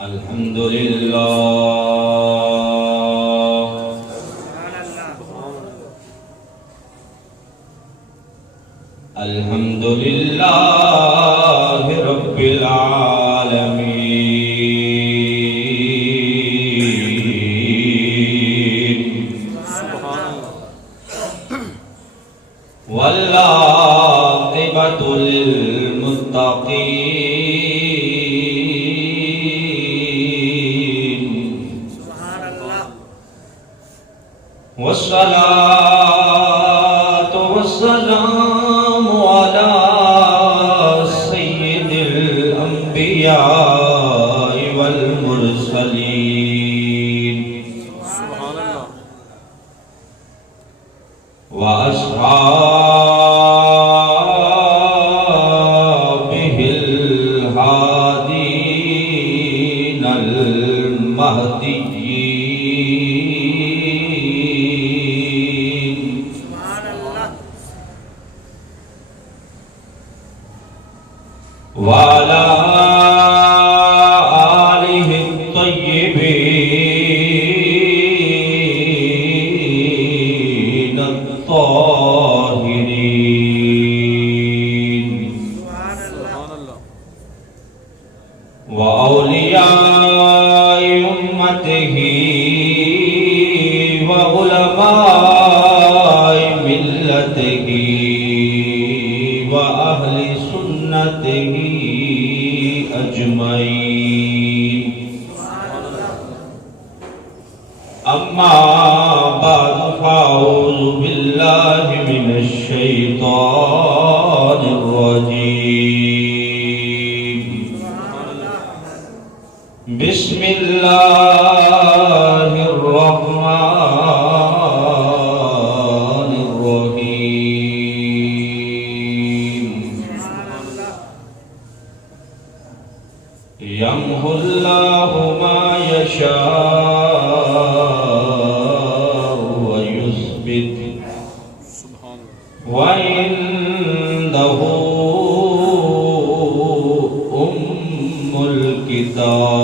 الحمد للہ الحمد للہ رب العالمین والعاقبۃ للمتقین والصلاة والسلام على سید الانبیاء والمرسلین وأصحابه الهادين المهديين وعلى آله الطيبين الطاهرين وأولياء أمته وعلماء ملته وأهل سنته أجمعين أما بعد فأعوذ بالله من الشيطان الرجيم بسم الله الرحمن الرحيم يمحو الله ما يشاء ويثبت وعنده أم الكتاب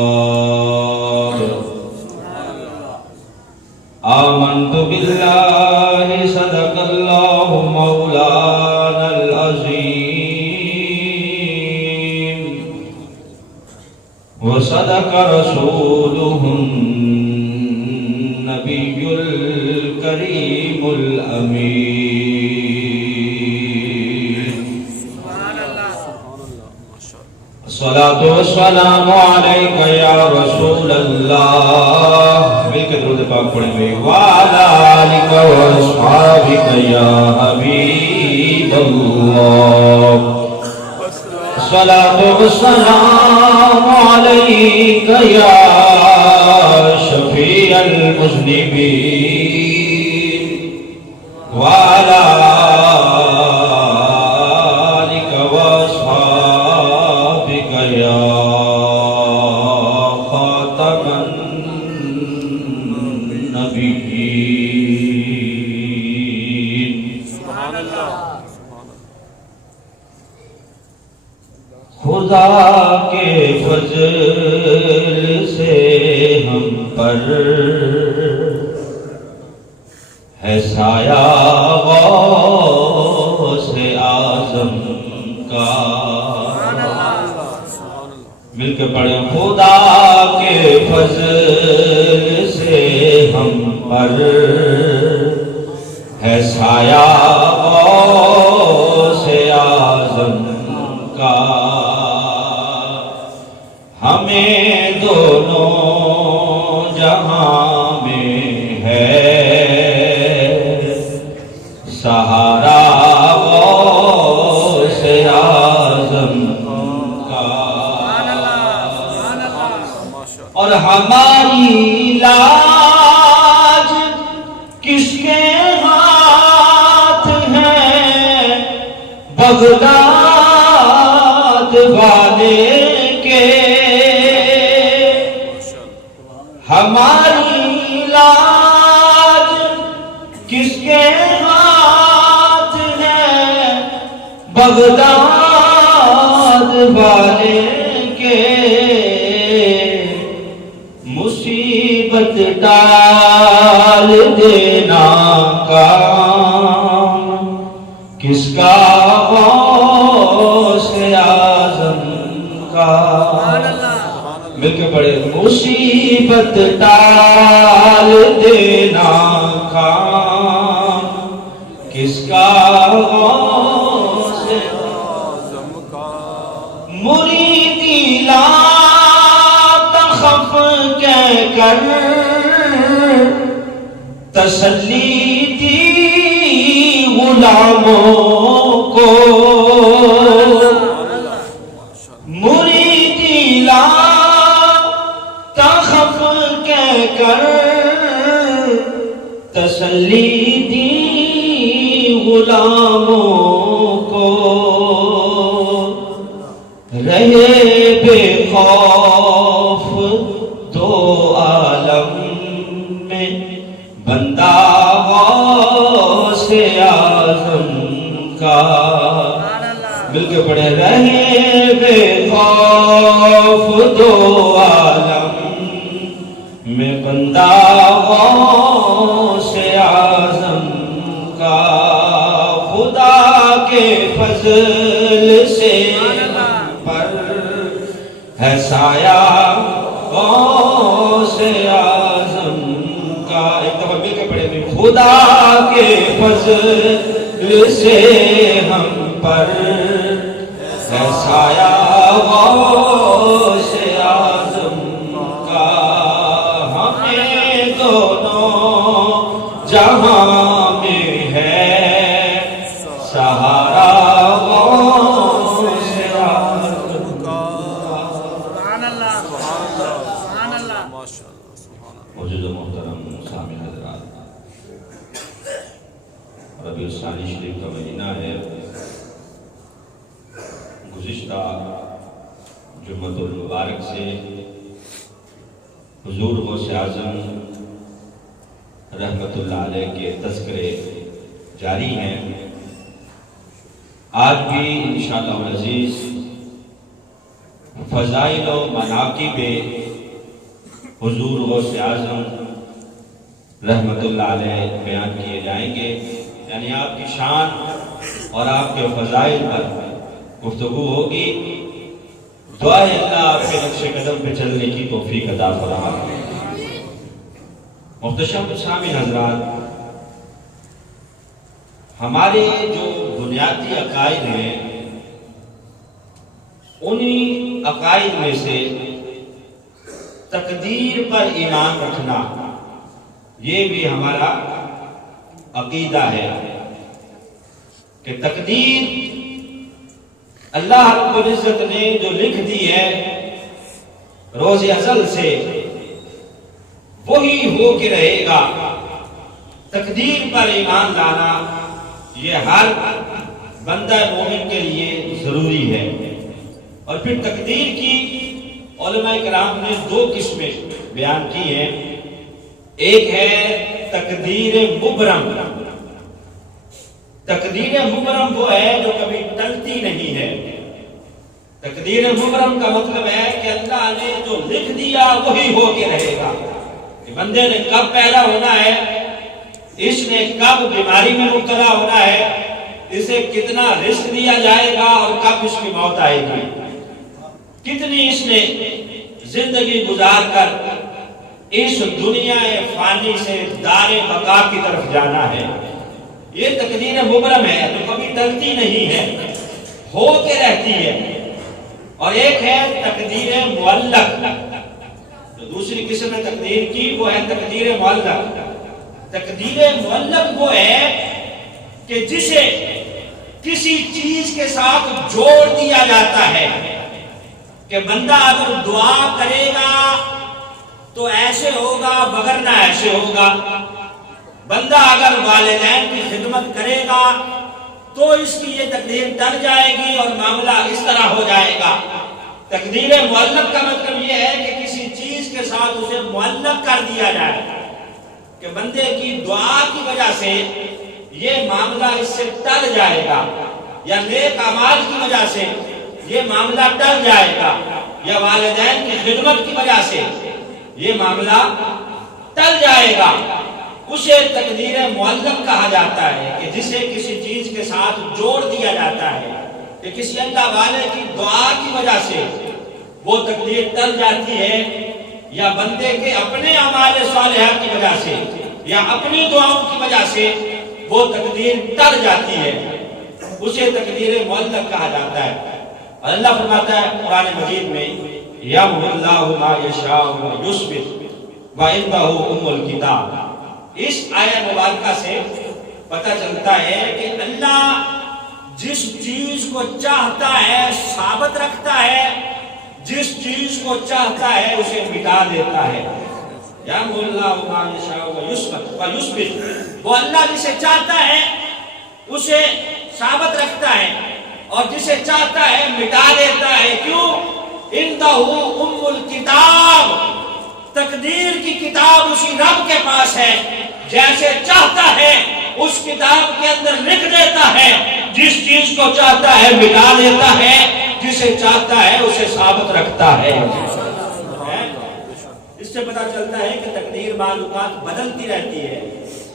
آمنت بالله صدق الله مولانا العظيم وصدق رسوله النبي الكريم الأمين الصلاة والسلام عليك يا رسول الله مل کے درود پاک پڑھیں گے وعلى آلك واصحابك يا حبيب الله الصلاة والسلام عليك يا شفيع المذنبين وعلى آلك واصحابك يا خاتم النبيين خدا کے فضل سے ہم پر ہے سایہ غوث اعظم کا مل کے پڑھیں خدا کے فضل سے ہم پر ہے سایہ غوث اعظم کا ہمیں دونوں جہاں میں ہے سہارا غوث اعظم کا اور ہماری لاج کس کے ہاتھ ہے بغداد والے ہماری لاج کس کے ہاتھ ہے بغداد والے کے مصیبت ٹال دینا کام کس کا غوث اعظم کا. مل کے پڑھے. مصیبت ٹال دینا کام کس کا غوث اعظم کا. مریدی لا تخف کہہ کر تسلی دی غلاموں کو. مریدی لا تخف کہہ کر تسلی دی غلاموں کو. رہے بے خوف دو عالم میں بندہ غوث اعظم کا. مل کے پڑھے. رہے بے خوف دو عالم میں بندہ غوث اعظم کا. خدا کے فضل سے پر ہے سایہ غوث اعظم کا. ایک دفعہ مل کے پڑھے. خدا کے فضل سے ہم پر ہے سایہ غوث اعظم کا. ہمیں دونوں جہاں میں ہے سہارا غوث اعظم کا. موجود محترم سامعین حضرات، ربیع الثانی شریف کا مہینہ ہے. گزشتہ جمعۃ المبارک سے حضور غوث اعظم رحمت اللہ علیہ کے تذکرے جاری ہیں. آج بھی انشاءاللہ العزیز فضائل و مناقب حضور غوث اعظم رحمت اللہ علیہ بیان کیے جائیں گے. یعنی آپ کی شان اور آپ کے فضائل پر گفتگو ہوگی. دعا ہے اللہ آپ کے نقش قدم پہ چلنے کی توفیق عطا فرمائے. محتشم سامعین حضرات، ہمارے جو بنیادی عقائد ہیں انہی عقائد میں سے تقدیر پر ایمان رکھنا یہ بھی ہمارا عقیدہ ہے کہ تقدیر اللہ رب العزت نے جو لکھ دی ہے روز ازل سے وہی ہو کے رہے گا. تقدیر پر ایمان لانا یہ ہر بندہ مومن کے لیے ضروری ہے. اور پھر تقدیر کی علماء کرام نے دو قسمیں بیان کی ہیں. ایک ہے تقدیر مبرم. تقدیر مبرم وہ ہے جو کبھی ٹلتی نہیں ہے. تقدیر مبرم کا مطلب ہے کہ اللہ نے جو لکھ دیا وہی ہو کے رہے گا. کہ بندے نے کب پیدا ہونا ہے، اس نے کب بیماری میں مبتلا ہونا ہے، اسے کتنا رزق دیا جائے گا اور کب اس کی موت آئے گی، کتنی اس نے زندگی گزار کر اس دنیا فانی سے دار بقا کی طرف جانا ہے. یہ تقدیر مبرم ہے جو کبھی ٹلتی نہیں ہے، ہو کے رہتی ہے. اور ایک ہے تقدیر معلق. جو دوسری قسم ہے تقدیر کی وہ ہے تقدیر معلق. تقدیر معلق وہ ہے کہ جسے کسی چیز کے ساتھ جوڑ دیا جاتا ہے کہ بندہ اگر دعا کرے گا تو ایسے ہوگا وگرنہ ایسے ہوگا، بندہ اگر والدین کی خدمت کرے گا تو اس کی یہ تقدیر ٹل جائے گی اور معاملہ اس طرح ہو جائے گا. تقدیر معلق کا مطلب یہ ہے کہ کسی چیز کے ساتھ اسے معلق کر دیا جائے کہ بندے کی دعا کی وجہ سے یہ معاملہ اس سے ٹل جائے گا، یا نیک اعمال کی وجہ سے یہ معاملہ ٹل جائے گا، یا والدین کی خدمت کی وجہ سے یہ معاملہ ٹل جائے گا اسے تقدیر معلق کہا جاتا ہے، کہ جسے کسی چیز کے ساتھ جوڑ دیا جاتا ہے کہ کسی اللہ والے کی دعا کی وجہ سے وہ تقدیر ٹل جاتی ہے، یا بندے کے اپنے اعمال صالحہ کی وجہ سے یا اپنی دعاؤں کی وجہ سے وہ تقدیر ٹل جاتی ہے، اسے تقدیر معلق کہا جاتا ہے۔ اور اللہ فرماتا ہے قرآن مجید میں یَمْحُو اللَّهُ مَا یَشَاءُ وَیُثْبِتُ وَعِندَهُ أُمُّ الْکِتَابِ۔ اس آیت مبارکہ سے پتہ چلتا ہے کہ اللہ جس چیز کو چاہتا ہے ثابت رکھتا ہے، جس چیز کو چاہتا ہے اسے مٹا دیتا ہے۔ یَمْحُو اللَّهُ مَا یَشَاءُ وَیُثْبِتُ، وہ اللہ جسے چاہتا ہے اسے ثابت رکھتا ہے اور جسے چاہتا ہے مٹا دیتا ہے۔ کیوں؟ عندہ ام الکتاب، تقدیر کی کتاب اسی رب کے پاس ہے، جیسے چاہتا ہے اس کتاب کے اندر لکھ دیتا ہے، جس چیز کو چاہتا ہے مٹا دیتا ہے، جسے چاہتا ہے اسے ثابت رکھتا ہے۔ اس سے پتہ چلتا ہے کہ تقدیر بعض اوقات بدلتی رہتی ہے،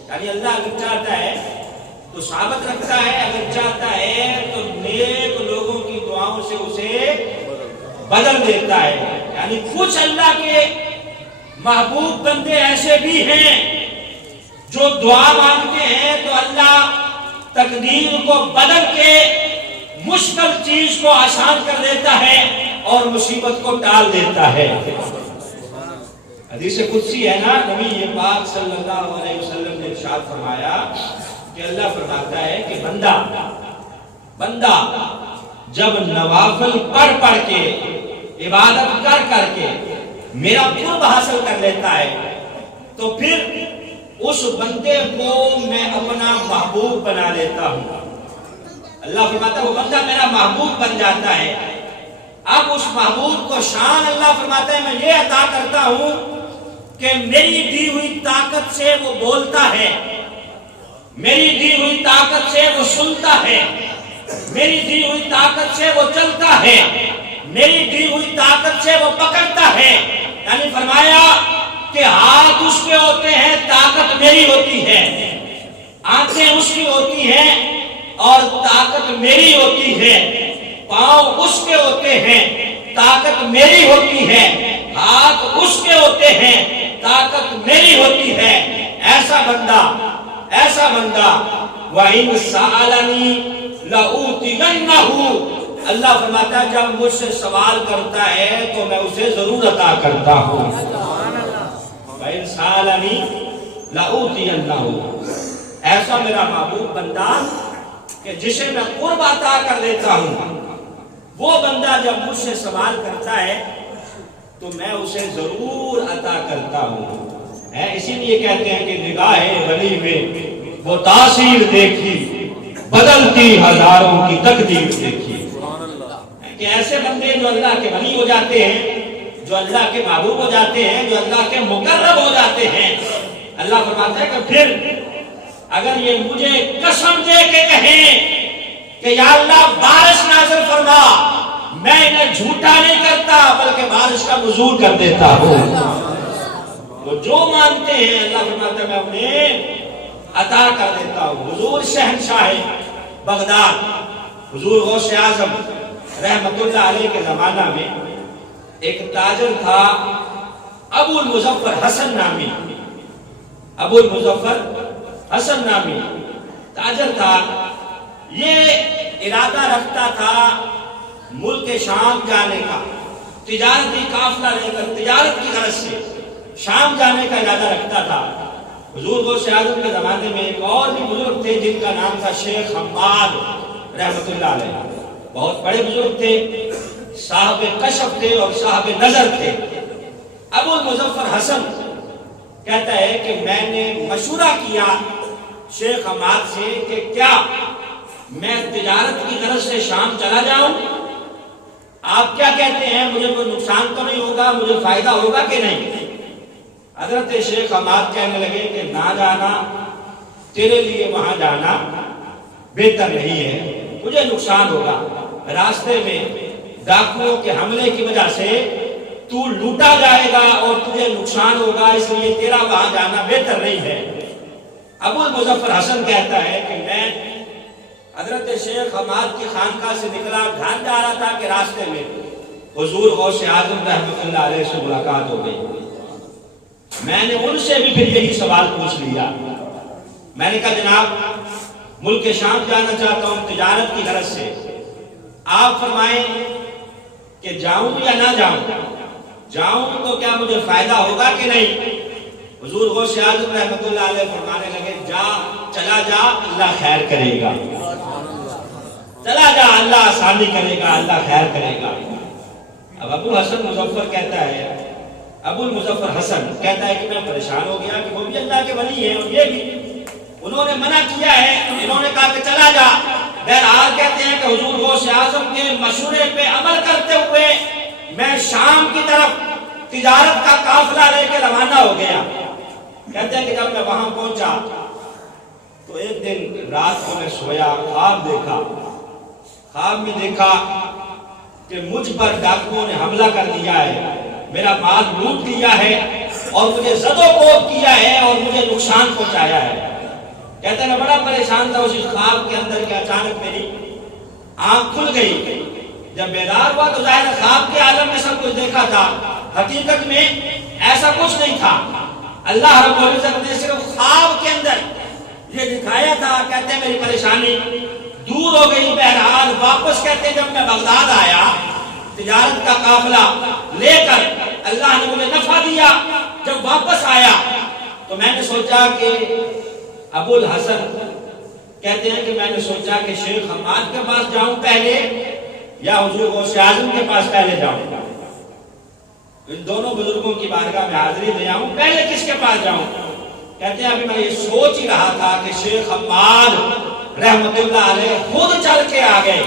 یعنی اللہ اگر چاہتا ہے تو ثابت رکھتا ہے، اگر چاہتا ہے تو نیک لوگوں کی دعاؤں سے اسے بدل دیتا ہے۔ یعنی کچھ اللہ کے محبوب بندے ایسے بھی ہیں جو دعا مانگتے ہیں تو اللہ تقدیر کو بدل کے مشکل چیز کو آسان کر دیتا ہے اور مصیبت کو ٹال دیتا ہے۔ حدیث قدسی ہے نا، نبی پاک صلی اللہ علیہ وسلم نے ارشاد فرمایا کہ اللہ فرماتا ہے کہ بندہ جب نوافل پڑھ کے عبادت کر کے میرا قرب حاصل کر لیتا ہے تو پھر اس بندے کو میں اپنا محبوب بنا لیتا ہوں۔ اللہ فرماتا ہے وہ بندہ میرا محبوب بن جاتا ہے۔ اب اس محبوب کو شان اللہ فرماتا ہے میں یہ عطا کرتا ہوں کہ میری دی ہوئی طاقت سے وہ بولتا ہے، میری دی ہوئی طاقت سے وہ سنتا ہے، میری دی ہوئی طاقت سے وہ چلتا ہے، میری دی ہوئی طاقت سے وہ پکڑتا ہے۔ یعنی فرمایا کہ ہاتھ اس کے ہوتے ہیں، طاقت میری ہوتی ہے، آنکھیں اس کی ہوتی ہیں اور طاقت میری ہوتی ہے، پاؤں اس کے ہوتے ہیں، طاقت میری ہوتی ہے، ہاتھ اس کے ہوتے ہیں، طاقت میری ہوتی ہے۔ ایسا بندہ وَإِنْ سَأَلَنِي لَأُوتِيَنَّهُ، اللہ فرماتا ہے جب مجھ سے سوال کرتا ہے تو میں اسے ضرور عطا کرتا ہوں۔ وَإِنْ سَأَلَنِي لَأُوتِيَنَّهُ، ایسا میرا محبوب بندہ کہ جسے میں قرب عطا کر دیتا ہوں، وہ بندہ جب مجھ سے سوال کرتا ہے تو میں اسے ضرور عطا کرتا ہوں۔ اسی لیے کہتے ہیں کہ نگاہ ولی میں وہ تاثیر دیکھی، بدلتی ہزاروں کی تقدیر دیکھی۔ کہ ایسے بندے جو اللہ کے ولی ہو جاتے ہیں، جو اللہ کے محبوب ہو جاتے ہیں، جو اللہ کے مقرب ہو جاتے ہیں، اللہ فرماتا ہے کہ پھر اگر یہ مجھے قسم دے کے کہیں کہ یا اللہ بارش نازل فرما، میں انہیں جھوٹا نہیں کرتا بلکہ بارش کا نزول کر دیتا ہوں۔ وہ جو مانتے ہیں اللہ فرماتا ہے میں انہیں عطا کر دیتا ہوں۔ حضور شہنشاہ بغداد، حضور غوث اعظم رحمت اللہ علیہ کے زمانہ میں ایک تاجر تھا ابو المظفر حسن نامی، ابو المظفر حسن نامی تاجر تھا۔ یہ ارادہ رکھتا تھا ملک شام جانے کا، تجارتی قافلہ لے کر تجارت کی غرض سے شام جانے کا ارادہ رکھتا تھا۔ حضور غوث اعظم کے زمانے میں ایک اور بھی بزرگ تھے جن کا نام تھا شیخ حماد رحمت اللہ علیہ، بہت بڑے بزرگ تھے، صاحب کشف تھے اور صاحب نظر تھے۔ ابو المظفر حسن کہتا ہے کہ میں نے مشورہ کیا شیخ حماد سے کہ کیا میں تجارت کی غرض سے شام چلا جاؤں؟ آپ کیا کہتے ہیں، مجھے کوئی نقصان تو نہیں ہوگا، مجھے فائدہ ہوگا کہ نہیں؟ حضرت شیخ حماد کہنے لگے کہ نہ جانا، تیرے لیے وہاں جانا بہتر نہیں ہے، مجھے نقصان ہوگا، راستے میں ڈاکوؤں کے حملے کی وجہ سے تو لوٹا جائے گا اور تجھے نقصان ہوگا، اس لیے تیرا وہاں جانا بہتر نہیں ہے۔ ابو المظفر حسن کہتا ہے کہ میں حضرت شیخ حماد کی خانقاہ سے نکلا، گھر جا رہا تھا کہ راستے میں حضور غوث اعظم رحمۃ اللہ علیہ سے ملاقات ہو گئی۔ میں نے ان سے بھی پھر یہی سوال پوچھ لیا۔ میں نے کہا جناب ملک شام جانا چاہتا ہوں تجارت کی غرض سے، آپ فرمائیں کہ جاؤں یا نہ جاؤں، جاؤں تو کیا مجھے فائدہ ہوگا کہ نہیں؟ حضور غوث اعظم رحمۃ اللہ علیہ فرمانے لگے جا، چلا جا، اللہ خیر کرے گا، چلا جا، اللہ آسانی کرے گا، اللہ خیر کرے گا۔ اب ابو حسن مظفر کہتا ہے، ابو المظفر حسن کہتا ہے کہ میں پریشان ہو گیا کہ وہ بھی اللہ کے ولی ہیں اور یہ بھی، انہوں نے منع کیا ہے، انہوں نے کہا کہ چلا جا۔ بہرحال کہتے ہیں کہ حضور غوث اعظم کے مشورے پہ عمل کرتے ہوئے میں شام کی طرف تجارت کا قافلہ لے کے روانہ ہو گیا۔ کہتے ہیں کہ جب میں وہاں پہنچا تو ایک دن رات کو میں سویا، خواب دیکھا، خواب میں دیکھا کہ مجھ پر ڈاکوؤں نے حملہ کر دیا ہے، میرا مال لوٹ لیا ہے اور مجھے زد و کوب کیا ہے اور مجھے نقصان پہنچایا ہے۔ کہتے ہیں میں بڑا پریشان تھا اسی خواب کے اندر کہ اچانک میری آنکھ کھل گئی۔ جب بیدار ہوا تو ظاہر خواب کے عالم میں سب کچھ دیکھا تھا، حقیقت میں ایسا کچھ نہیں تھا۔ اللہ رب العزت نے صرف خواب کے اندر یہ دکھایا تھا۔ کہتے ہیں میری پریشانی دور ہو گئی۔ بہرحال واپس کہتے ہیں جب میں بغداد آیا تجارت کا قافلہ لے کر، اللہ نے مجھے نفع دیا۔ جب واپس آیا تو میں نے سوچا کہ ابو الحسن کہتے ہیں کہ میں نے سوچا کہ شیخ حماد کے پاس جاؤں پہلے یا حضور غوث اعظم کے پاس پہلے جاؤں، ان دونوں بزرگوں کی بارگاہ میں حاضری دے آؤں، پہلے کس کے پاس جاؤں؟ کہتے ہیں ابھی میں یہ سوچ ہی رہا تھا کہ شیخ حماد رحمت اللہ علیہ خود چل کے آ گئے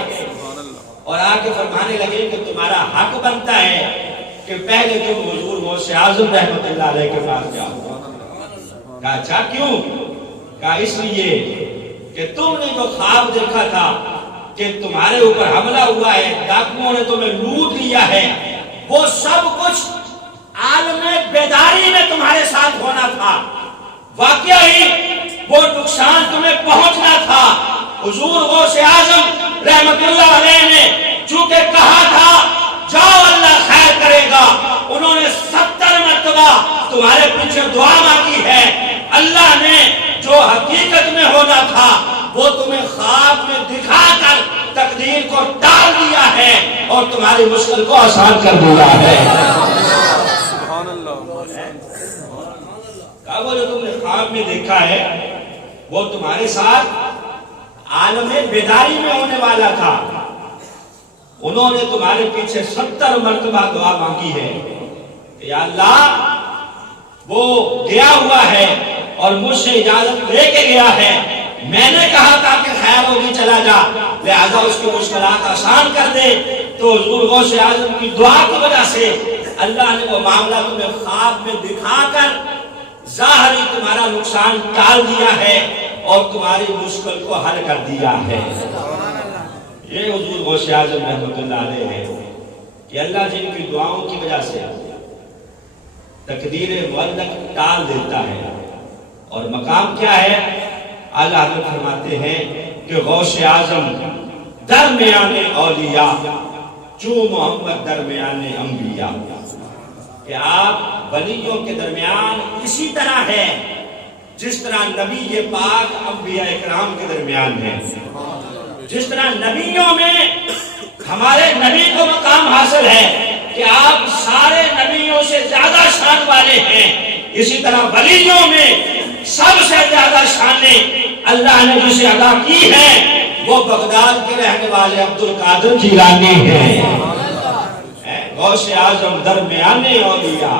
اور آ کے فرمانے لگے کہ تمہارا حق بنتا ہے کہ پہلے تم حضور غوث اعظم رحمت اللہ علیہ کے پاس جاؤ۔ کہا اچھا کیوں؟ کہا اس لیے کہ تم نے جو خواب دیکھا تھا کہ تمہارے اوپر حملہ ہوا ہے، ڈاکوؤں نے تمہیں لوٹ لیا ہے، وہ سب کچھ عالم بیداری میں تمہارے ساتھ ہونا تھا، واقعی وہ نقصان تمہیں پہنچنا تھا۔ حضور غوث اعظم رحمت اللہ علیہ نے چونکہ کہا تھا جاؤ اللہ خیر کرے گا، انہوں نے 70 مرتبہ تمہارے پیچھے دعا مانگی ہے۔ اللہ نے جو حقیقت میں ہونا تھا وہ تمہیں خواب میں دکھا کر تقدیر کو ٹال دیا ہے اور تمہاری مشکل کو آسان کر دیا ہے۔ کہا وہ جو تم نے خواب میں دیکھا ہے وہ تمہارے ساتھ عالم بیداری میں ہونے والا تھا۔ انہوں نے تمہارے پیچھے 70 مرتبہ دعا مانگی ہے کہ یا اللہ وہ گیا ہوا ہے اور مجھ سے اجازت لے کے گیا ہے، میں نے کہا تھا کہ خیر ہوگی چلا جا، لہذا اس کی مشکلات آسان کر دے۔ تو حضور غوث اعظم کی دعا کی وجہ سے اللہ نے وہ معاملہ تمہیں خواب میں دکھا کر ظاہری تمہارا نقصان ٹال دیا ہے اور تمہاری مشکل کو حل کر دیا ہے۔ یہ حضور غوث اعظم رحمت اللہ علیہ ہے کہ اللہ جن کی دعاؤں کی وجہ سے تقدیر معلق ٹال دیتا ہے۔ اور مقام کیا ہے؟ اعلیٰ حضرت فرماتے ہیں کہ غوث اعظم درمیان اولیاء جو محمد درمیان انبیاء، کہ آپ ولیوں کے درمیان اسی طرح ہے جس طرح نبی پاک انبیاء اکرام کے درمیان ہے۔ جس طرح نبیوں میں ہمارے نبی کو مقام حاصل ہے کہ آپ سارے نبیوں سے زیادہ شان والے ہیں، اسی طرح ولیوں میں سب سے زیادہ شانیں اللہ نے جسے عطا کی ہے وہ بغداد کے رہنے والے عبد القادر جیلانی ہیں۔ غوث اعظم درمیان اولیاء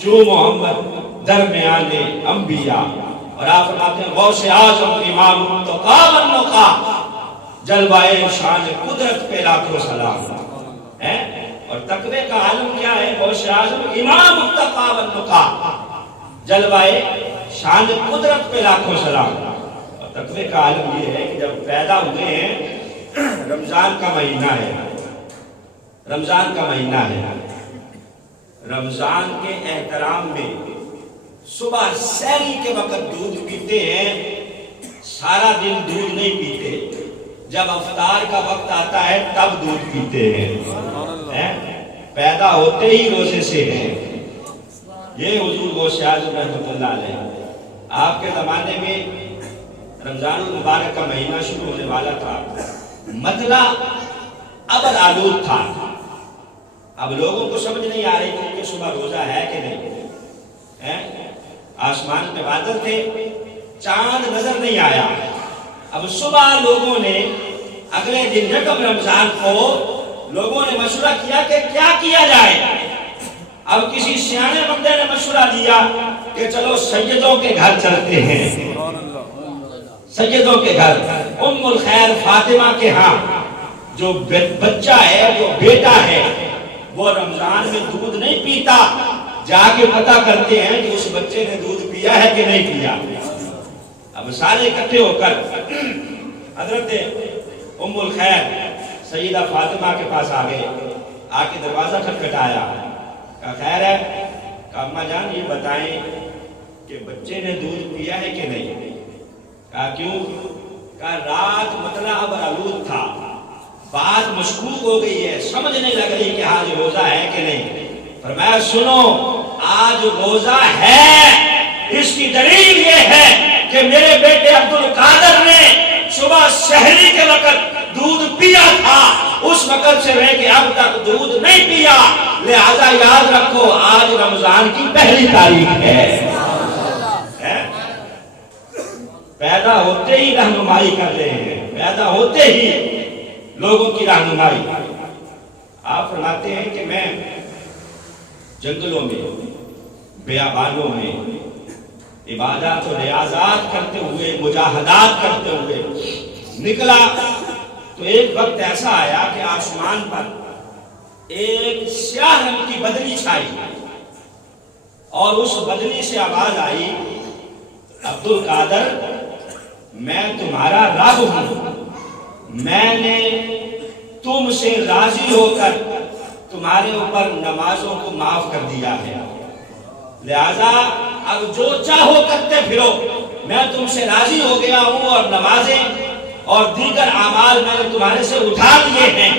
جو محمد درمیان انبیاء، اور آپ فرماتے ہیں غوث اعظم امام التقا والنقا، جلوائے شان قدرت پہ لاکھوں سلام۔ اور تقوی کا عالم کیا ہے؟ غوث اعظم امام التقا والنقا، جلوائے شان قدرت پہ لاکھوں سلام۔ اور تقوی کا عالم یہ ہے کہ جب پیدا ہوئے ہیں رمضان کا مہینہ ہے، رمضان کا مہینہ ہے، رمضان کے احترام میں صبح سحری کے وقت دودھ پیتے ہیں، سارا دن دودھ نہیں پیتے، جب افطار کا وقت آتا ہے تب دودھ پیتے ہیں، پیدا ہوتے ہی روزے سے ہیں۔ یہ حضور غوث اعظم رحمۃ اللہ علیہ، آپ کے زمانے میں رمضان المبارک کا مہینہ شروع ہونے والا تھا، مطلع ابر آلود تھا، اب لوگوں کو سمجھ نہیں آ رہی تھی کہ صبح روزہ ہے کہ نہیں، آسمان پہ بادل تھے، چاند نظر نہیں آیا۔ اب صبح لوگوں نے اگلے دن یکم رمضان کو لوگوں نے مشورہ کیا کہ کیا کیا جائے۔ اب کسی سیانے بندے نے مشورہ دیا کہ چلو سیدوں کے گھر چلتے ہیں، سیدوں کے گھر، ام الخیر فاطمہ کے ہاں جو بچہ ہے، جو بیٹا ہے، وہ رمضان میں دودھ نہیں پیتا، جا کے پتہ کرتے ہیں کہ اس بچے نے دودھ پیا ہے کہ نہیں پیا۔ اب سارے اکٹھے ہو کر حضرت ام الخیر سیدہ فاطمہ کے پاس آ گئے، آ کے دروازہ کھٹکھٹایا، کہا خیر ہے؟ کہا اماں جان یہ بتائیں کہ بچے نے دودھ پیا ہے کہ نہیں؟ کہا کیوں؟ کہا رات مطلع ابر آلود تھا، بات مشکوک ہو گئی ہے، سمجھ نہیں لگ رہی کہ آج روزہ ہے کہ نہیں۔ فرمایا سنو، آج روزہ ہے، اس کی دلیل یہ ہے کہ میرے بیٹے عبد القادر نے صبح سحری کے وقت دودھ پیا تھا، اس وقت سے رہ کے اب تک دودھ نہیں پیا، لہذا یاد رکھو آج رمضان کی پہلی تاریخ ہے۔ پیدا ہوتے ہی رہنمائی کر رہے ہیں، پیدا ہوتے ہی لوگوں کی رہنمائی۔ آپ فرماتے ہیں کہ میں جنگلوں میں، بیابانوں میں عبادات و ریاضات کرتے ہوئے، مجاہدات کرتے ہوئے نکلا تو ایک وقت ایسا آیا کہ آسمان پر ایک سیاہ رنگ کی بدلی چھائی اور اس بدلی سے آواز آئی، عبد القادر میں تمہارا رب ہوں، میں نے تم سے راضی ہو کر تمہارے اوپر نمازوں کو معاف کر دیا ہے، لہذا اب جو چاہو کرتے پھرو، میں تم سے راضی ہو گیا ہوں اور نمازیں اور دیگر اعمال میں نے تمہارے سے اٹھا لیے ہیں۔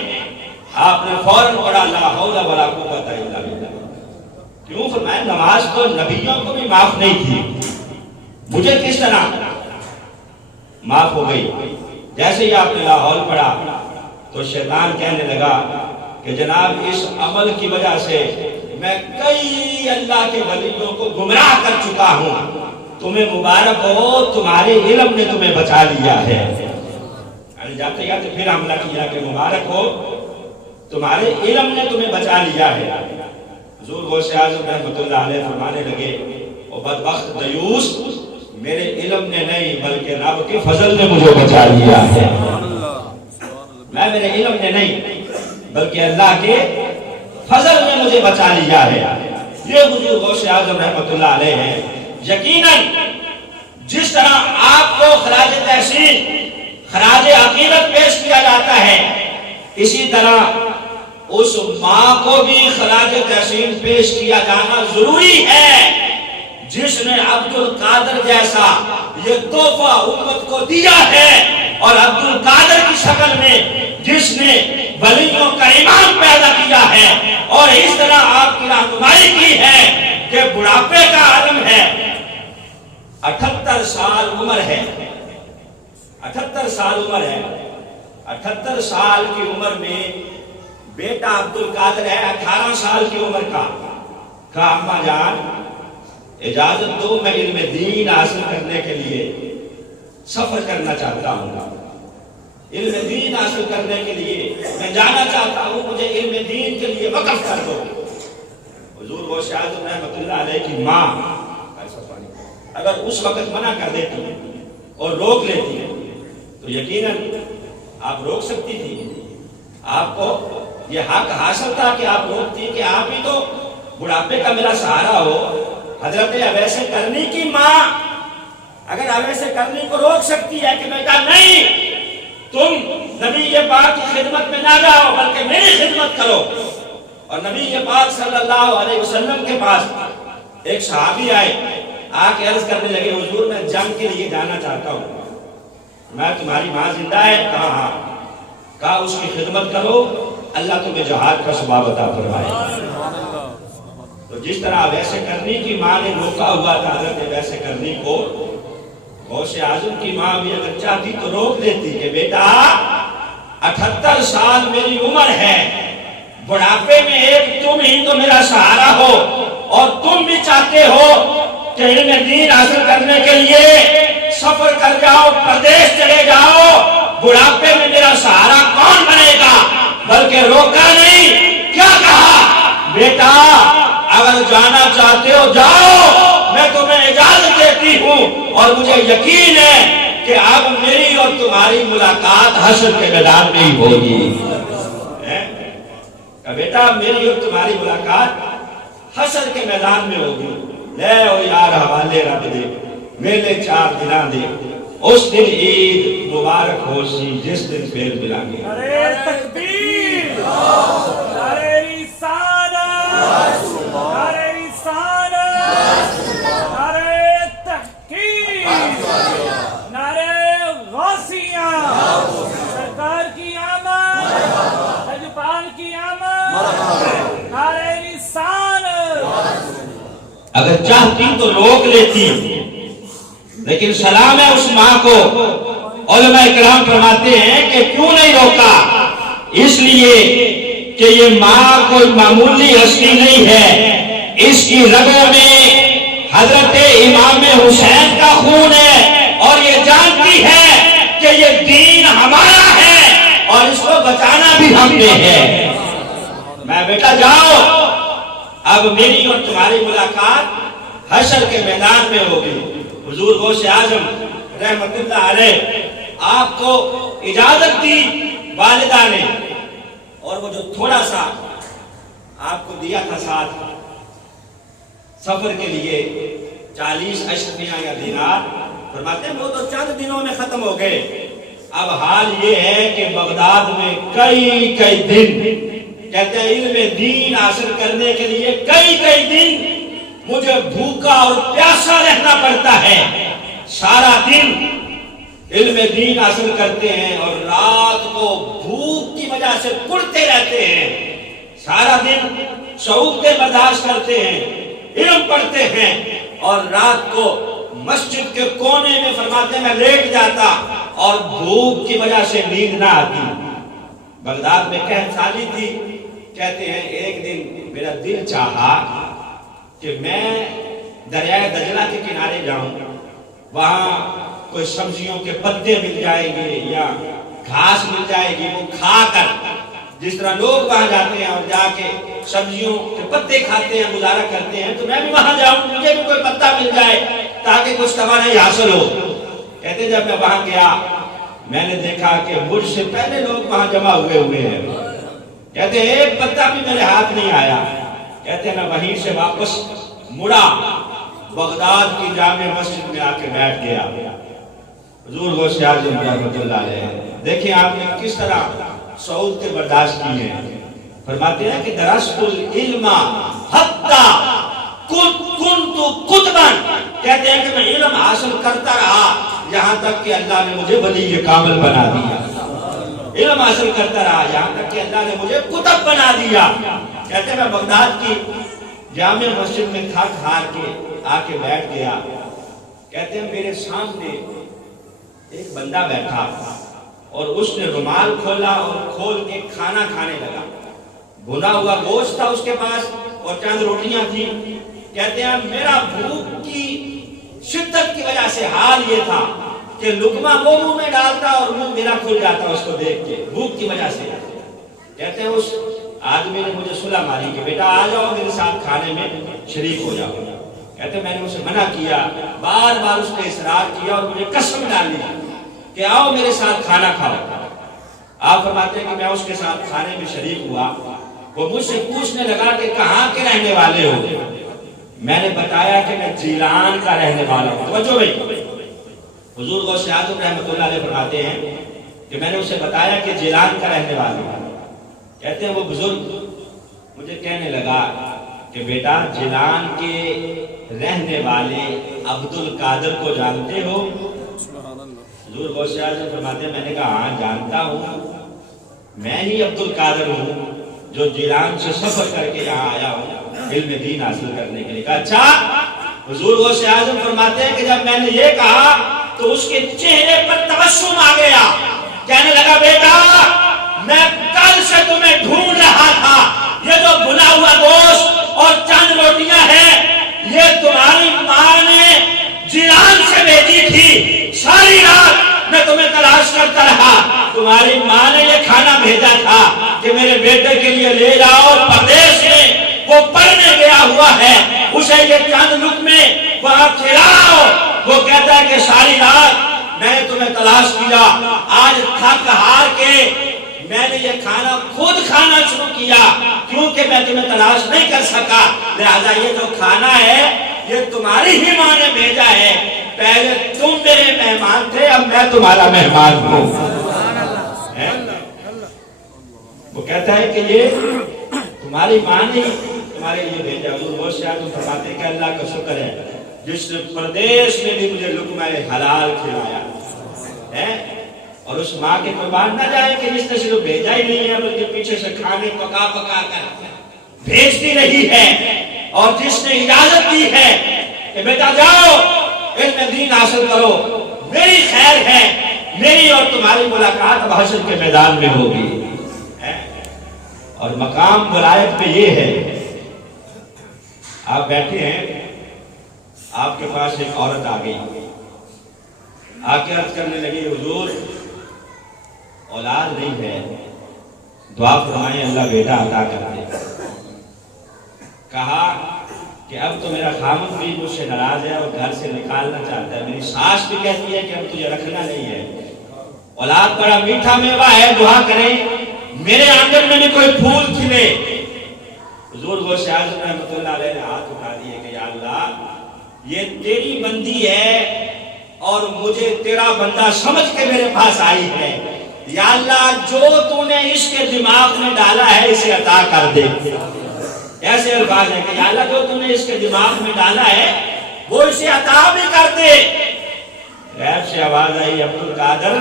آپ نے فوراً پڑھا لا حول ولا قوت الا باللہ۔ کیوں؟ فرمایا نماز تو نبیوں کو بھی معاف نہیں تھی، مجھے کس طرح معاف ہو گئی؟ جیسے ہی آپ نے لا حول پڑھا تو شیطان کہنے لگا کہ جناب اس عمل کی وجہ سے میں کئی اللہ کے ولیوں کو گمراہ کر چکا ہوں، تمہیں مبارک ہو، تمہارے علم نے تمہیں بچا لیا ہے۔ جاتے جاتے پھر حملہ کیا کہ مبارک ہو، تمہارے علم نے تمہیں بچا لیا ہے۔ حضور غوث اعظم رحمۃ اللہ علیہ فرمانے لگے او بدبخت دیوس، میرے علم نے نہیں بلکہ رب کے فضل نے مجھے بچا لیا ہے۔ میں میرے علم نے نہیں بلکہ اللہ کے فضل نے مجھے بچا لیا ہے۔ یہ حضور غوث اعظم رحمۃ اللہ علیہ ہیں۔ یقیناً جس طرح آپ کو خراج تحسین، خراج عقیدت پیش کیا جاتا ہے، اسی طرح اس ماں کو بھی خراج تحسین پیش کیا جانا ضروری ہے جس نے عبد القادر جیسا یہ تحفہ امت کو دیا ہے، اور عبد القادر کی شکل میں جس نے ولیوں کا امام پیدا کیا ہے، اور اس طرح آپ کی رہنمائی کی ہے کہ بڑھاپے کا عالم ہے، 78 سال عمر ہے، 78 سال عمر ہے، 78 سال کی عمر میں بیٹا عبد القادر ہے 18 سال کی عمر کا، کہا اماں جان اجازت دو میں علم دین حاصل کرنے کے لیے سفر کرنا چاہتا ہوں، علم دین حاصل کرنے کے لیے میں جانا چاہتا ہوں، مجھے علم دین کے لیے وقف کر دو۔ حضور غوث اعظم رحمۃ اللہ علیہ کی ماں اگر اس وقت منع کر دیتی اور روک لیتی تو یقیناً آپ روک سکتی تھی، آپ کو یہ حق حاصل تھا کہ آپ روکتی کہ آپ ہی تو بڑھاپے کا میرا سہارا ہو۔ حضرت اویس کرنی کی ماں اگر اویس کرنی کو روک سکتی ہے کہ بیٹا نہیں، تم نبی پاک کی خدمت میں نہ جاؤ بلکہ میری خدمت کرو، اور نبی پاک صلی اللہ علیہ وسلم کے پاس ایک صحابی آئے، آ کے عرض کرنے لگے حضور میں جنگ کے لیے جانا چاہتا ہوں، میں تمہاری ماں زندہ ہے؟ کہا ہاں۔ کہا اس کی خدمت کرو، اللہ تمہیں جہاد کا ثواب عطا فرمائے۔ تو جس طرح ویسے کرنی کی ماں نے روکا ہوا تھا حضرت ویسے کرنی کو، غوث اعظم کی ماں بھی اگر چاہتی تو روک دیتی کہ بیٹا 78 سال میری عمر ہے، بڑھاپے میں ایک تم ہی تو میرا سہارا ہو، اور تم بھی چاہتے ہو کہ علم دین حاصل کرنے کے لیے سفر کر جاؤ، پردیش چلے جاؤ، بڑھاپے میں میرا سہارا کون بنے گا؟ بلکہ روکا نہیں، کیا کہا؟ بیٹا اگر جانا چاہتے ہو جاؤ، میں تمہیں اجازت دیتی ہوں، اور مجھے یقین ہے کہ اب میری اور تمہاری ملاقات حشر کے میدان میں ہی ہوگی۔ بیٹا میری اور تمہاری ملاقات حشر کے میدان میں ہوگی۔ لے او یار حوالے رب دے، میلے 4 دناں دے، اس دن عید مبارک ہو سی جس دن پھر ملیں گے۔ نعرہ تکبیر، نعرہ رسالت، نعرہ رسالت، نعرہ تحقیق، نعرہ غوثیہ، سرکار کی آمد، لجپال کی آمد، نعرہ رسالت۔ اگر چاہتی تو روک لیتی، لیکن سلام ہے اس ماں کو۔ علماء کرام فرماتے ہیں کہ کیوں نہیں روکا؟ اس لیے کہ یہ ماں کوئی معمولی ہستی نہیں ہے، اس کی رگوں میں حضرت امام حسین کا خون ہے، اور یہ جانتی ہے کہ یہ دین ہمارا ہے اور اس کو بچانا بھی ہم نے ہے۔ میں بیٹا جاؤ، اب میری اور تمہاری ملاقات حشر کے میدان میں ہوگی۔ حضور غوث اعظم رحمت اللہ علیہ آپ کو اجازت دی والدہ نے، اور وہ جو تھوڑا سا آپ کو دیا تھا ساتھ سفر کے لیے 40 اشرفیاں یا دینار، فرماتے ہیں وہ تو چند دنوں میں ختم ہو گئے۔ اب حال یہ ہے کہ بغداد میں کئی دن، کہتے ہیں علم دین حاصل کرنے کے لیے کئی دن مجھے بھوکا اور پیاسا رہنا پڑتا ہے۔ سارا دن علم دین حاصل کرتے ہیں اور رات کو بھوک کی وجہ سے کڑتے رہتے ہیں، سارا دن شعوبتیں برداشت کرتے ہیں، علم پڑھتے ہیں، اور رات کو مسجد کے کونے میں فرماتے ہیں میں لیٹ جاتا اور بھوک کی وجہ سے نیند نہ آتی۔ بغداد میں قحط سالی تھی، کہتے ہیں ایک دن میرا دل چاہا کہ میں دریائے دجلہ کے کنارے جاؤں، وہاں کوئی سبزیوں کے پتے مل جائیں گے یا گھاس مل جائے گی، وہ کھا کر جس طرح لوگ وہاں جاتے ہیں اور جا کے سبزیوں کے پتے کھاتے ہیں، گزارا کرتے ہیں، تو میں بھی وہاں جاؤں، مجھے بھی کوئی پتا مل جائے تاکہ کچھ توانائی حاصل ہو۔ کہتے جب میں وہاں گیا میں نے دیکھا کہ مجھ سے پہلے لوگ وہاں جمع ہوئے ہیں، کہتے ہیں ایک پتا بھی میرے ہاتھ نہیں آیا۔ کہتے ہیں میں وہیں سے واپس مڑا، بغداد کی جامع مسجد میں آ کے بیٹھ گیا۔ حضور غوث اعظم رحمۃ اللہ علیہ، دیکھیں آپ نے کس طرح سعودتیں برداشت کی ہیں۔ فرماتے ہیں کہ درست العلم حتی کنت قطبا، کہتے ہیں کہ میں علم حاصل کرتا رہا یہاں تک کہ اللہ نے مجھے ولی کامل بنا دیا۔ علم حاصل کرتا رہا یہاں تک کہ اللہ نے مجھے قطب بنا دیا۔ کہتے ہیں میں بغداد کی جامع مسجد میں تھک ہار کے آ کے بیٹھ گیا۔ کہتے ہیں میرے سامنے ایک بندہ بیٹھا اور اس نے رومال کھولا اور کھول کے کھانا کھانے لگا۔ بھنا ہوا گوشت تھا اس کے پاس اور چند روٹیاں تھیں۔ کہتے ہیں میرا بھوک کی شدت کی وجہ سے حال یہ تھا کہ لقمہ وہ منہ میں ڈالتا اور منہ میرا کھل جاتا اس کو دیکھ کے، بھوک کی وجہ سے۔ کہتے ہیں اس آدمی نے مجھے صلح ماری کہ بیٹا آ جاؤ میرے ساتھ کھانے میں شریک ہو جاؤ۔ کہتے ہیں میں نے اسے منع کیا، بار بار اس نے اصرار کیا اور مجھے قسم ڈالی کہ آؤ میرے ساتھ کھانا کھاؤ۔ آپ فرماتے ہیں کہ میں اس کے ساتھ کھانے میں شریک ہوا، وہ مجھ سے پوچھنے لگا کہ کہاں کے رہنے والے ہو؟ میں نے بتایا کہ میں جیلان کا رہنے والا ہوں۔ توجہ بھائی، حضور غوث اعظم رحمۃ اللہ علیہ فرماتے ہیں کہ میں نے اسے بتایا کہ جیلان کا رہنے والا ہوں۔ کہتے ہیں وہ بزرگ مجھے کہنے لگا کہ بیٹا جیلان کے رہنے والے عبد القادر کو جانتے ہو؟ حضور غوث اعظم فرماتے ہیں میں نے کہا ہاں جانتا ہوں، میں ہی عبد القادر ہوں جو جیلان سے سفر کر کے یہاں آیا ہوں علم دین حاصل کرنے کے لیے۔ کہا اچھا؟ حضور غوث اعظم فرماتے ہیں کہ جب میں نے یہ کہا تو اس کے چہرے پر تبسم آ گیا، کہنے لگا بیٹا میں کل سے تمہیں ڈھونڈ رہا تھا، یہ جو بھنا ہوا گوشت اور چند روٹیاں ہیں یہ تمہاری ماں نے جیلان سے بھیجی تھی، ساری رات میں تمہیں تلاش کرتا رہا، تمہاری ماں نے یہ کھانا بھیجا تھا کہ میرے بیٹے کے لیے لے جاؤ، پردیس میں وہ پڑھنے گیا ہوا ہے، اسے یہ چند لقمے وہاں کھلاؤ۔ وہ کہتا ہے کہ ساری رات میں نے تمہیں تلاش کیا، آج تھک ہار کے میں نے یہ کھانا خود کھانا شروع کیا کیونکہ میں تمہیں تلاش نہیں کر سکا، لہذا یہ جو کھانا ہے یہ تمہاری ہی ماں نے بھیجا ہے، پہلے تم میرے مہمان تھے اب میں تمہارا مہمان ہوں۔ وہ کہتا ہے کہ یہ تمہاری ماں نے تمہارے لیے بھیجا۔ حضور غوث اعظم فرماتے ہیں کہ اللہ کا شکر ہے جس نے پردیس میں بھی مجھے لقمہ حلال کھلایا ہے، اور اس ماں کے قربان نہ جائے کہ جس نے صرف بھیجا ہی نہیں ہے بلکہ پیچھے سے کھانے پکا پکا کر بھیجتی رہی ہے، اور جس نے اجازت دی ہے کہ بیٹا جاؤ علم دین حاصل کرو، میری خیر ہے، میری اور تمہاری ملاقات حشر کے میدان میں ہوگی۔ اور مقام ولایت پہ یہ ہے، آپ بیٹھے ہیں، آپ کے پاس ایک عورت آ گئی، آ کے عرض کرنے لگی حضور اولاد نہیں ہے، دعا فرمائیں اللہ بیٹا عطا کر دے۔ کہا کہ اب تو میرا خامن بھی مجھ سے ناراض ہے اور گھر سے نکالنا چاہتا ہے، میری ساس بھی کہتی ہے کہ اب تجھے رکھنا نہیں ہے، اولاد بڑا میٹھا میوہ ہے، دعا کریں میرے آنگن میں بھی کوئی پھول کھلے۔ حضور غوث اعظم رحمۃ اللہ علیہ نے ہاتھ اٹھا دیے کہ یا اللہ یہ تیری بندی ہے اور مجھے تیرا بندہ سمجھ کے میرے پاس آئی ہے، یا اللہ جو تو نے اس کے دماغ میں ڈالا ہے اسے عطا کر دے۔ ایسے الفاظ ہیں کہ یا اللہ جو تو نے اس کے دماغ میں ڈالا ہے وہ اسے عطا بھی کر دے۔ غیب سے آواز آئی عبد القادر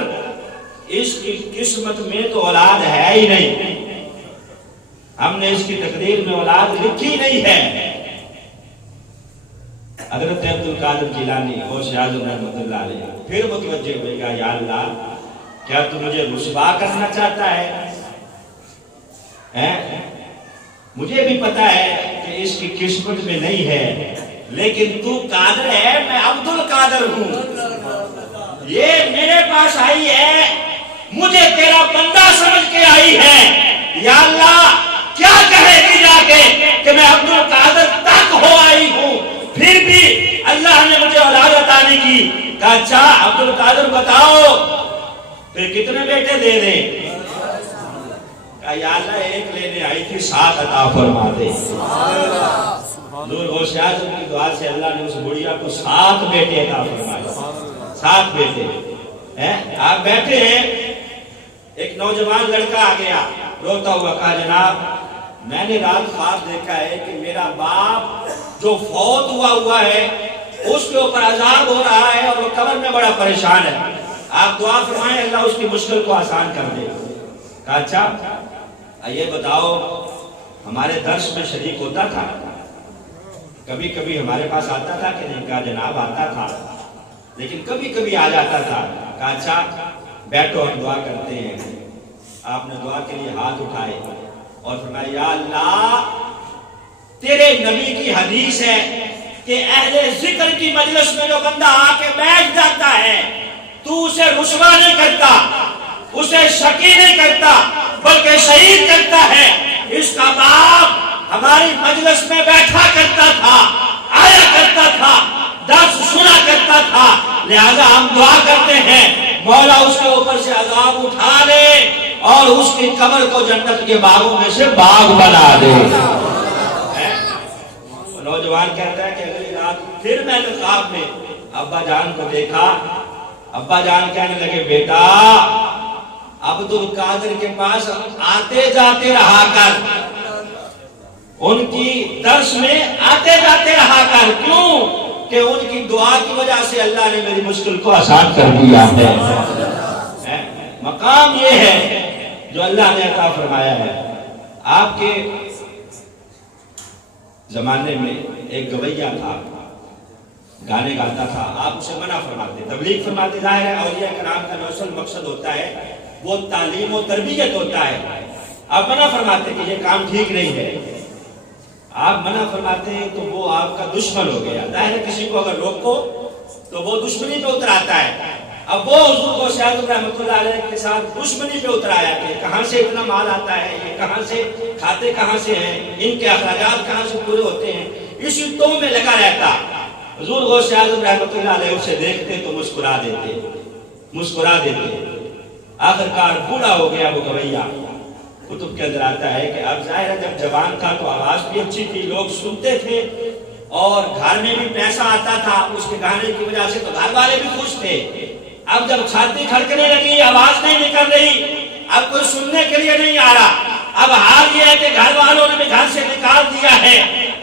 اس کی قسمت میں تو اولاد ہے ہی نہیں، ہم نے اس کی تقدیر میں اولاد لکھی نہیں ہے۔ حضرت عبد القادر جیلانی غوث اعظم رحمۃ اللہ علیہ پھر متوجہ ہوئے گا یا اللہ کیا تو مجھے رسوا کرنا چاہتا ہے؟ مجھے بھی پتا ہے کہ اس کی قسمت میں نہیں ہے، لیکن تو قادر ہے، میں عبد القادر ہوں، یہ میرے پاس آئی ہے، مجھے تیرا بندہ سمجھ کے آئی ہے، یا اللہ کیا کہے گی جا کے کہ میں عبد القادر تک ہو آئی ہوں، پھر بھی اللہ نے مجھے اولاد عطا نہیں کی۔ کہا اچھا عبد القادر بتاؤ پھر کتنے بیٹے دے دیں؟ کہا یا اللہ ایک لینے آئی تھی، 7 عطا فرما دے۔ حضور غوث اعظم کی دعا سے اللہ نے اس بڑھیا کو 7 بیٹے عطا فرمائے، 7 بیٹے۔ آپ بیٹھے ہیں، ایک نوجوان لڑکا آ گیا روتا ہوا، کہا جناب میں نے رات خواب دیکھا ہے کہ میرا باپ جو فوت ہوا ہے اس کے اوپر عذاب ہو رہا ہے اور وہ قبر میں بڑا پریشان ہے، آپ دعا فرمائیں اللہ اس کی مشکل کو آسان کر دے۔ کہا اچھا یہ بتاؤ ہمارے درس میں شریک ہوتا تھا؟ کبھی کبھی ہمارے پاس آتا تھا کہ نہیں؟ کہا جناب آتا تھا لیکن کبھی کبھی آ جاتا تھا۔ کہا اچھا بیٹھو ہم دعا کرتے ہیں۔ آپ نے دعا کے لیے ہاتھ اٹھائے اور فرمایا یا اللہ تیرے نبی کی حدیث ہے کہ اہل ذکر کی مجلس میں جو بندہ آ کے بیٹھ جاتا ہے تو اسے رسوا نہیں کرتا، اسے شقی نہیں کرتا بلکہ شہید کرتا ہے۔ اس کا باپ ہماری مجلس میں بیٹھا کرتا تھا، آیا کرتا تھا، درس سنا کرتا تھا، لہذا ہم دعا کرتے ہیں مولا اس کے اوپر سے عذاب اٹھا لے اور اس کی قبر کو جنت کے باغوں میں سے باغ بنا دے۔ نوجوان کہتا ہے کہ اگلی رات پھر میں نے خواب میں ابا جان کو دیکھا، ابا جان کہنے لگے بیٹا عبد القادر کے پاس آتے جاتے رہا کر، ان کی درس میں آتے جاتے رہا کر. کیوں؟ کہ ان کی دعا کی وجہ سے اللہ نے میری مشکل کو آسان کر دیا ہے. مقام یہ ہے جو اللہ نے عطا فرمایا ہے. آپ کے زمانے میں ایک گویّا تھا, گانے گاتا تھا, آپ اسے منع فرماتے, تبلیغ فرماتے. ظاہر ہے اولیاء کرام کا اصل مقصد ہوتا ہے وہ تعلیم و تربیت ہوتا ہے. آپ منع فرماتے کہ یہ کام ٹھیک نہیں ہے, آپ منع فرماتے ہیں تو وہ آپ کا دشمن ہو گیا. ظاہر ہے کسی کو اگر روکو تو وہ دشمنی پہ اتر آتا ہے. اب وہ حضور غوث اعظم رحمۃ اللہ علیہ کے ساتھ دشمنی پہ اتر آیا کہ کہاں سے اتنا مال آتا ہے, یہ کہاں سے کھاتے کہاں سے ہیں, ان کے اخراجات کہاں سے پورے ہوتے ہیں, اسی تو میں لگا رہتا. حضور غوث اعظم رحمۃ اللہ علیہ اسے دیکھتے تو مسکرا دیتے. آخرکار بوڑھا ہو گیا وہ گویّا. کتب کے اندر آتا ہے کہ اب ظاہر ہے جب جوان تھا تو آواز بھی اچھی تھی, لوگ سنتے تھے اور گھر میں بھی پیسہ آتا تھا اس کے گانے کی وجہ سے, تو گھر والے بھی خوش تھے. اب جب چھاتی کھڑکنے لگی, آواز نہیں نکل رہی, اب کوئی سننے کے لیے نہیں آ رہا. اب حال یہ ہے کہ گھر والوں نے بھی گھر سے نکال دیا ہے.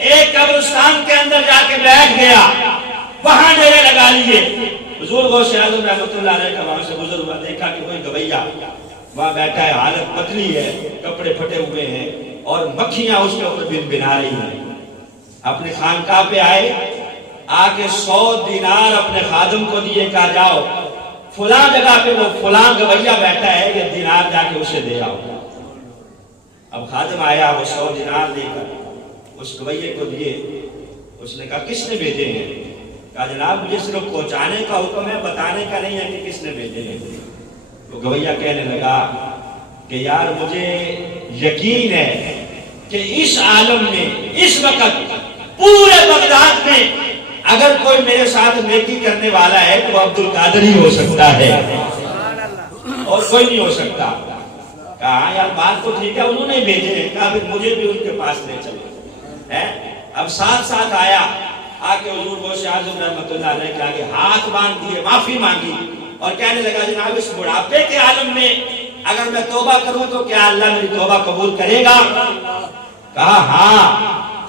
ایک قبرستان کے اندر جا کے بیٹھ گیا, وہاں ڈیرے لگا لیے. حضور غوث اعظم رحمۃ اللہ علیہ کا وہاں سے گزر ہوا, دیکھا کہ کوئی گویّا وہاں بیٹھا ہے, حالت پتلی ہے, کپڑے پھٹے ہوئے ہیں اور مکھیاں اس کے اوپر بنا رہی ہیں. اپنے خانقاہ پہ آئے, آ کے 100 دینار اپنے خادم کو دیے, کہا جاؤ فلاں جگہ پہ وہ فلاں گویّا بیٹھا ہے, یہ دینار جا کے اسے دے آؤ. اب خادم آیا, وہ 100 دینار لے کر اس گویّے کو دیے. اس نے کہا کس نے بھیجے ہیں؟ کہا جناب مجھے صرف پہنچانے کا حکم ہے, بتانے کا نہیں ہے کہ کس نے بھیجے ہیں. وہ گویّا کہنے لگا کہ یار مجھے یقین ہے کہ اس عالم میں اس وقت پورے بغداد میں اگر کوئی میرے ساتھ نیکی کرنے والا ہے تو عبد القادر ہی ہو سکتا ہے اور کوئی نہیں ہو سکتا. کہا یار بات تو ٹھیک ہے, انہوں نے بھیجے ہیں. کہا پھر مجھے بھی ان کے پاس لے چلو. اب ساتھ آیا, آ کے حضور غوث اعظم رحمۃ اللہ علیہ کے آگے ہاتھ باندھ دیے, معافی مانگی اور کہنے لگا جناب اس بڑھاپے کے عالم میں اگر میں توبہ کروں تو کیا اللہ میری توبہ قبول کرے گا؟ کہا ہاں,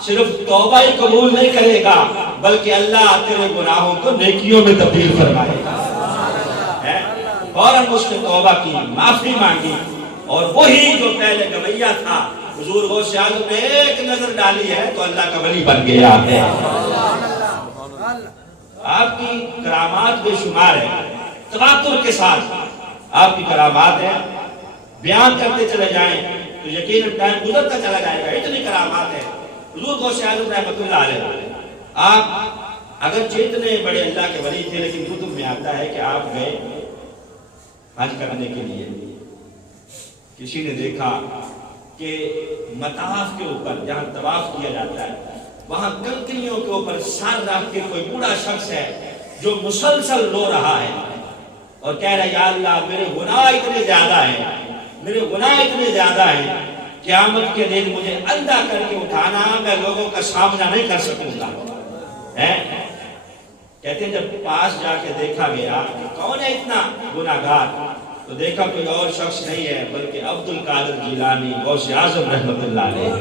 صرف توبہ ہی قبول نہیں کرے گا بلکہ اللہ تیرے گناہوں کو نیکیوں میں تبدیل فرمائے گا. فوراً اس نے توبہ کی, معافی مانگی, اور وہی جو پہلے گویّا تھا حضور غوث اعظم نے ایک نظر ڈالی ہے تو اللہ کا ولی بن گیا ہے. آپ کی کرامات بے شمار ہے, تواتر کے ساتھ آپ کی کرامات ہیں. بیان کرتے چلے جائیں تو یقیناً ٹائم گزرتا چلا جائے گا, اتنی کرامات ہیں. حضور غوث اعظم رحمۃ اللہ علیہ, آپ اگرچہ اتنے بڑے اللہ کے ولی تھے لیکن کتب میں آتا ہے کہ آپ گئے حج کرنے کے لیے. کسی نے دیکھا کہ مطاف کے اوپر جہاں طواف کیا جاتا ہے وہاں کنکریوں کے اوپر سر رکھ کے کوئی بوڑھا شخص ہے جو مسلسل رو رہا ہے اور کہہ رہا ہے یا اللہ میرے گناہ اتنے زیادہ ہیں, قیامت کے دن مجھے اندھا کر کے اٹھانا, میں لوگوں کا سامنا نہیں کر سکوں گا. کہتے ہیں جب پاس جا کے دیکھا گیا کہ کون ہے اتنا گناہگار, تو دیکھا کوئی اور شخص نہیں ہے بلکہ عبد القادر جیلانی غوث اعظم رحمۃ اللہ علیہ.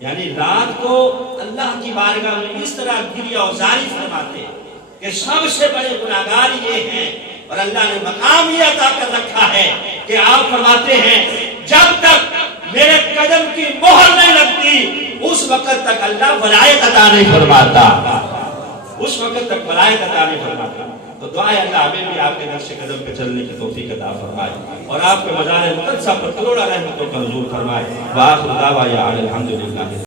یعنی رات کو اللہ کی بارگاہ میں اس طرح گریہ وزاری فرماتے کہ سب سے بڑے گناہگار یہ ہیں, اور اللہ نے مقام یہ عطا کر رکھا ہے کہ آپ فرماتے ہیں جب تک میرے قدم کی مہر نہیں لگتی اس وقت تک اللہ ولایت عطا نہیں فرماتا, اس وقت تک ولایت عطا نہیں فرماتا. تو دعا ہے اللہ ہمیں بھی آپ کے نقش قدم پہ چلنے کی توفیق عطا فرمائے اور آپ کے مزار مقدسہ پر کروڑا رحمتوں کا نزول فرمائے. وآخر دعوانا الحمدللہ.